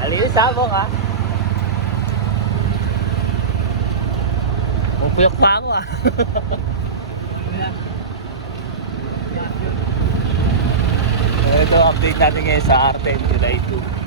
Alinis sabong ha. Pupuyok pa ako ah. Ito update natin ngayon sa R10 July 2.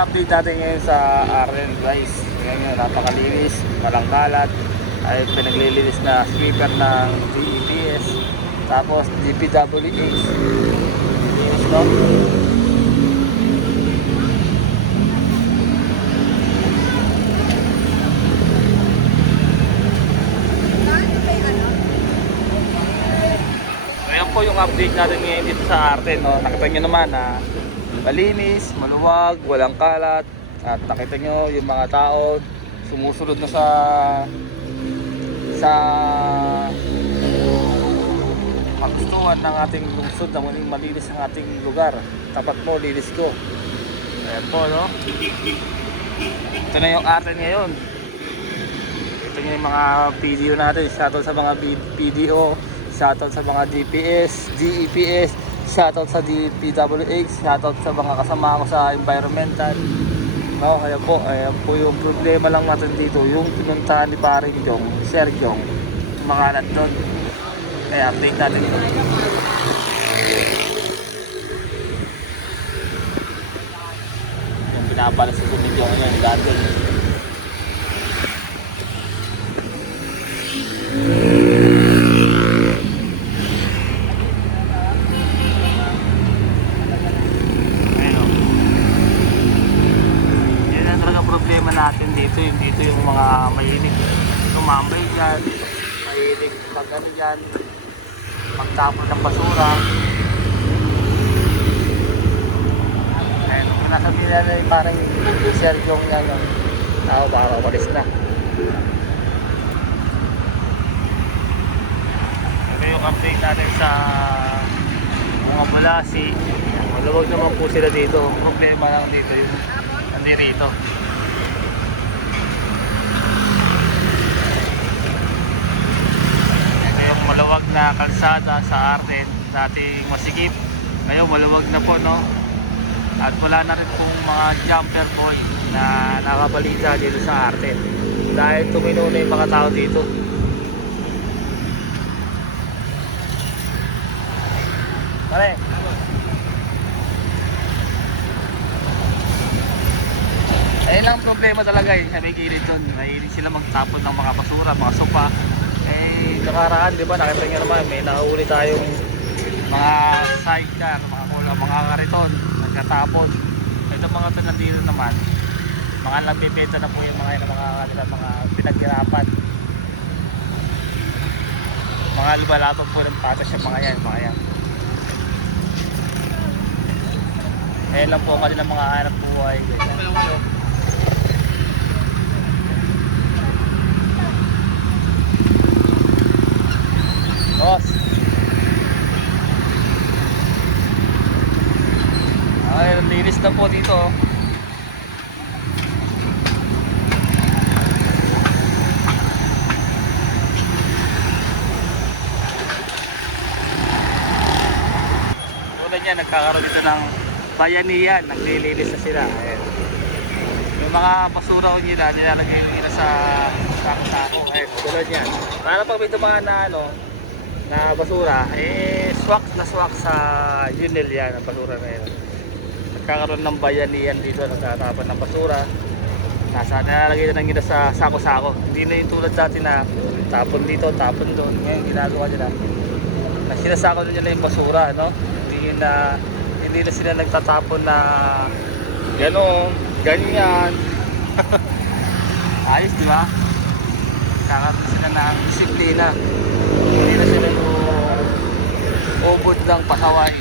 Update natin ngayon sa RN guys. Ngayon napakalinis, walang kalat. Ay pinaglilinis na sweeper ng GEPS. Tapos DPWH. Linis no? Ayan po yung update natin ngayon dito sa RN no? Nakita nyo naman na malinis, maluwag, walang kalat. At nakita nyo yung mga tao sumusunod na sa kagustuhan ng ating lungsod na muling malinis ang ating lugar. Tapat mo, linis ko. Ayan po no. Ito na yung atin ngayon. Ito yung mga PDO natin. Shoutout sa mga PDO, shoutout sa mga DPS, GEPS, shoutout sa DPWH, shoutout sa mga kasama ko sa environmental. No, ayan po yung problema lang natin dito, yung pinuntahan ni Paring Jong, Sir Jong, yung mga nandun. Kaya update natin ito. Yung pinapala sa ni Jong yun, gagawin. Natin dito yung mga mahilig tumambay dyan, mahilig pagano dyan, magtapon ng basura. Ayun, kung nasabi na parang Sergio yan tao baka walis na. Ito yung update natin sa mga Malasi. Maluwag naman po sila dito. Problema lang dito yung nandirito. Maluwag na kalsada sa Arden, dating masikip, ngayon maluwag na po no. At wala na rin pong mga jumper boy na nakabalita dito sa Arden dahil tumino na yung mga tao dito. Pare, ayun lang problema talaga sa may gilid doon. Mahilig sila magtapon ng mga basura, mga sopa. Nakaraan, di ba? Nakita nyo naman, may nakahuli tayong mga sidecar, mga kariton, nagkatapon. Ito mga ito nandito naman, mga nagbibenta na po yung mga pinaghirapan. Mga lumalabag po ng patas yung mga yan. Ayan lang po ang kanilang mga hanap buhay. Boss. Ay, linis na po dito. Tulad niya, nagkakaroon dito ng bayanihan, naglilinis na sila. Ayan. Yung mga basura ko nila, nilalagay nila sa sako-sako. Ayan, tulad yan. Para pag may dumaan na basura, swak na swak sa unil yan ang basura na yun. Nagkakaroon ng bayanihan dito, nagtatapan ng basura. Nalalagay na nila sa sako-sako. Hindi na yung tulad dati na tapon dito, tapon doon. Ngayon ginagawa nila na sinasako nila yung basura, no? Hindi na sila nagtatapon na gano'n, ganyan. Ayos, di ba? Kakaroon sila ng disiplina. Hindi na sila ubod ng pasaway.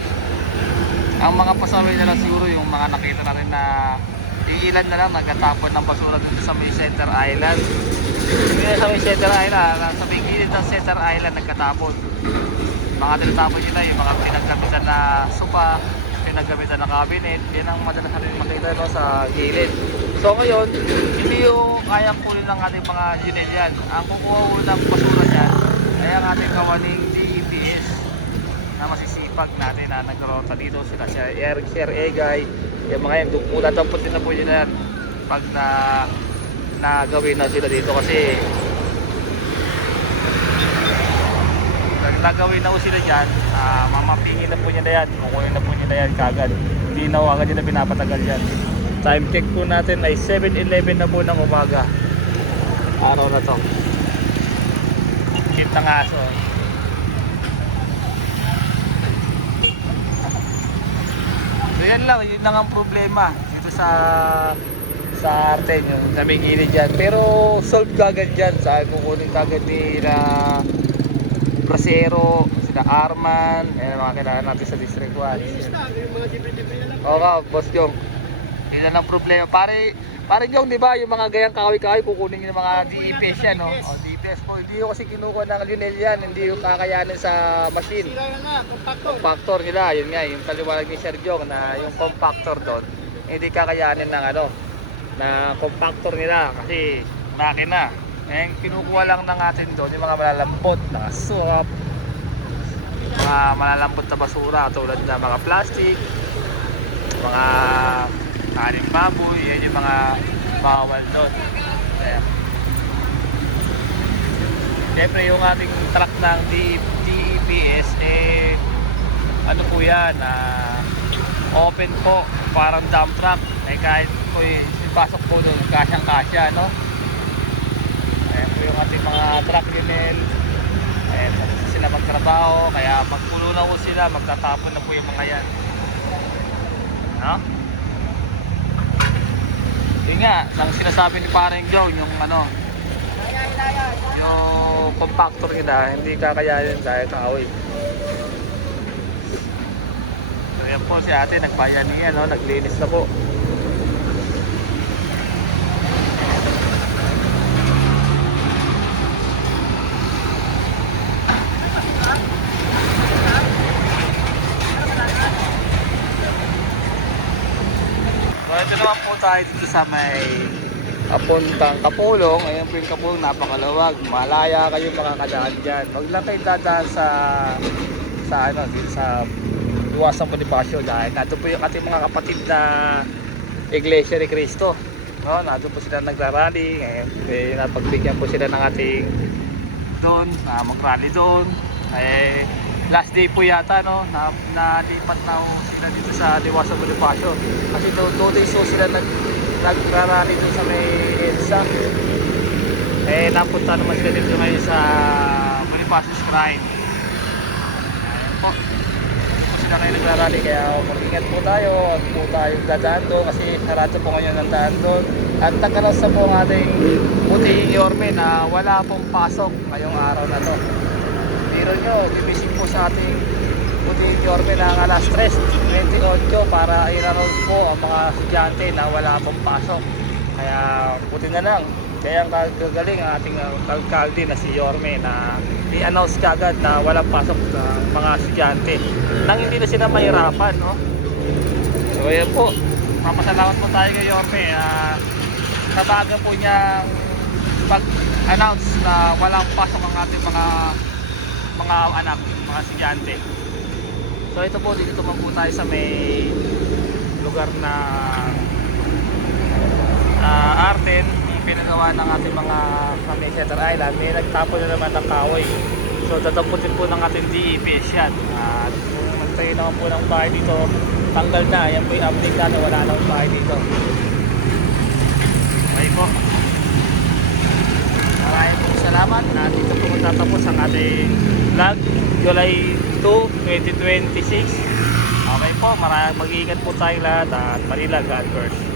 Ang mga pasaway na lang siguro yung mga nakita na rin na ilan na lang nagkatapon ng basura dito sa may Center Island. Hindi na sa may Center Island, sa may gilid ng Center Island nagkatapon. Mga tinatapon nila yung mga pinagkamitan na sopa, pinagkamitan na cabinet, yan ang madalas natin makita, no, sa gilid. So ngayon, hindi yung kayang kunin ng ating mga Junelian. Ang kukuha ng basura dyan ay ang ating kawaning DEPS na masisipag natin na nagrota dito. Sila Sir Egay, yung mga yan, dadampot din na po yun yan pag nagawin na sila dito kasi nagawin na po sila dyan, mamapingin na po niya na yan, kukunin na po niya na yan kagad, hindi na agad nila pinapatagal yan. Time check po natin ay 7:11 na po ng umaga, araw na to. Cute ng aso. So yan lang, yun lang ang problema dito sa Arten, yung sa may gilid dyan. Pero solve kagad dyan, sa kukunin kagad nila Brasero, sila Arman, yan ang mga kailangan natin sa District 1. Oo nga, Boss Jong. Yan ang problema. Pare Jong, di ba, yung mga gayang kahoy-kahoy, kukunin yung mga DPS yan, no? O, DPS po. Hindi ko kasi kinukuha ng Lionel yan, hindi yung kakayanin sa machine. Compactor nila, yun nga, yung paliwanag ni Sir Jong na yung compactor doon, hindi kakayanin ng na compactor nila kasi makina. Eh, kinukuha lang ng atin doon yung mga malalambot na swap, mga malalambot na basura tulad na mga plastic, mga kaning baboy, yan yung mga bawal doon. Kaya siyempre yung ating truck ng DEPS ano po yan, open po, parang dump truck, kahit po ipasok po doon kasyang kasya, no? Ayan po yung ating mga truck Lionel. Ayan po sila magtrabaho, kaya magpulo na po sila, magtatapon na po yung mga yan, no? Yun nga, nang sinasabi ni Pareng Joe, yung yung compactor nila, hindi kakayanin dahil kahoy. So yan po si ate, nagpayaningan, no? Naglinis na po. So ito naman po tayo dito sa may papuntang Kapulong. Ayan po yung Kapulong, napakaluwag. Malaya kayo makakadaan dyan. Huwag lang kayo dadaan dito sa Iwasang Bonifacio dahil nato po yung ating mga kapatid na Iglesia ni Cristo. No, nato po sila nagrarally. Napagbigyan po sila ng ating doon, mag-rally doon. Last day po yata, no, nalipat na sila dito sa Iwasang Bonifacio. Kasi 2 days so sila nagrarally doon sa may EDSA. Napunta naman sila dito ngayon sa Bonifacio Shrine. Ayan po. Na kayo nagrarally, kaya mag-ingat po tayo. Huwag po tayo dadaan doon kasi sarado po ngayon ang daan doon. At nagkaroon po ang ating Puting Yorme na wala pong pasok ngayong araw na to. Biro nyo, gimising po sa ating Puting Yorme ng alas 3:28 para i-announce po ang mga estudyante na wala pong pasok. Kaya buti na lang, kaya ang gagaling ang ating alkalde na si Yorme na i-announce kagad na walang pasok ng mga estudyante nang hindi na sila mahirapan, no? So ayan po, papasalamat po tayo kay Yorme sa baga po niyang pag-announce na walang pasok ang ating mga anak, mga estudyante. So ito po, dito naman po tayo sa may lugar na Arten, pinagawa ng ating mga kami Center Island. May nagtapon na naman ng kahoy, so dadamputin po ng ating DEPS yan. At kung nagtayo naman po ng bahay dito, tanggal na. Yan po yung update na wala nang bahay dito. Okay po. maraming pong salamat at dito po magtatapos ang ating vlog July 2, 2026. Okay po, mag-iingat po tayong lahat at Manila God first.